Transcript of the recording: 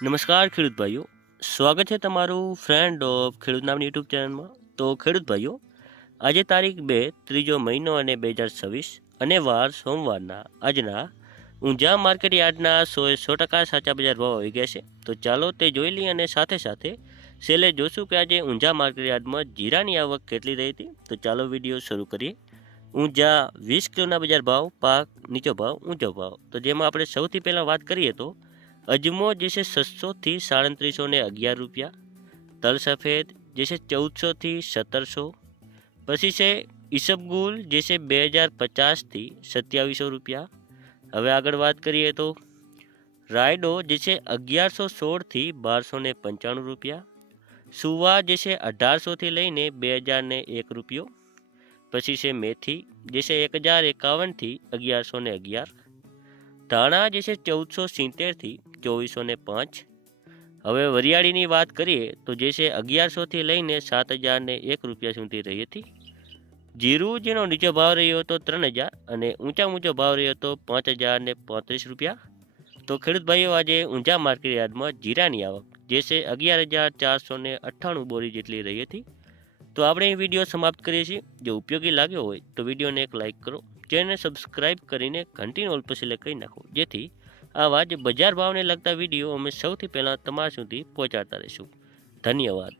નમસ્કાર ખેડૂત ભાઈઓ, સ્વાગત છે તમારું ફ્રેન્ડ ઓફ ખેડૂત નામની યુટ્યુબ ચેનલમાં. તો ખેડૂત ભાઈઓ, આજે તારીખ 2 ત્રીજો મહિનો અને 2026 અને વાર સોમવારના આજના ઊંઝા માર્કેટ યાર્ડના 100% સાચા બજાર ભાવ આવી ગયા છે. તો ચાલો તે જોઈ લઈએ અને સાથે સાથે છેલ્લે જોશું કે આજે ઊંઝા માર્કેટ યાર્ડમાં જીરાની આવક કેટલી રહી હતી. તો ચાલો વિડીયો શરૂ કરીએ. ઊંઝા 20 કિલોના બજાર ભાવ, પાક નીચો ભાવ, ઊંચો ભાવ. તો જેમાં આપણે સૌથી પહેલાં વાત કરીએ તો અજમો જે છે 600 થી 3711 રૂપિયા, તલ સફેદ જે છે 1400 થી 1700, પછી છે ઈસબગુલ જે છે 2050 થી 2700 રૂપિયા. હવે આગળ વાત કરીએ તો રાયડો જે છે 1116 થી 1295 રૂપિયા, સુવા જે છે 1800 થી લઈને 2001 રૂપિયો, પછી છે મેથી જે છે 1051 થી 1111, ધાણા જે છે 1470 થી 2405. હવે વરિયાળીની વાત કરીએ તો જે છે 1100 થી લઈને 7001 રૂપિયા સુધી રહી હતી. જીરું જેનો નીચો ભાવ રહ્યો હતો 3000 અને ઊંચો ભાવ રહ્યો હતો 5035 રૂપિયા. તો ખેડૂત ભાઈઓ, આજે ઊંઝા માર્કેટ યાર્ડમાં જીરાની આવક જે છે 11498 બોરી જેટલી રહી હતી. તો આપણે અહીં વિડીયો સમાપ્ત કરીએ છીએ. જો ઉપયોગી લાગ્યો હોય તો વિડીયોને એક લાઇક કરો, ચેનલને સબસ્ક્રાઇબ કરીને ઘંટીનો ઓલ પર સિલેક્ટ કરી નાખો, જેથી આવા જ બજાર ભાવને લગતા વિડીયો અમે સૌથી પહેલાં તમારા સુધી પહોંચાડતા રહીશું. ધન્યવાદ.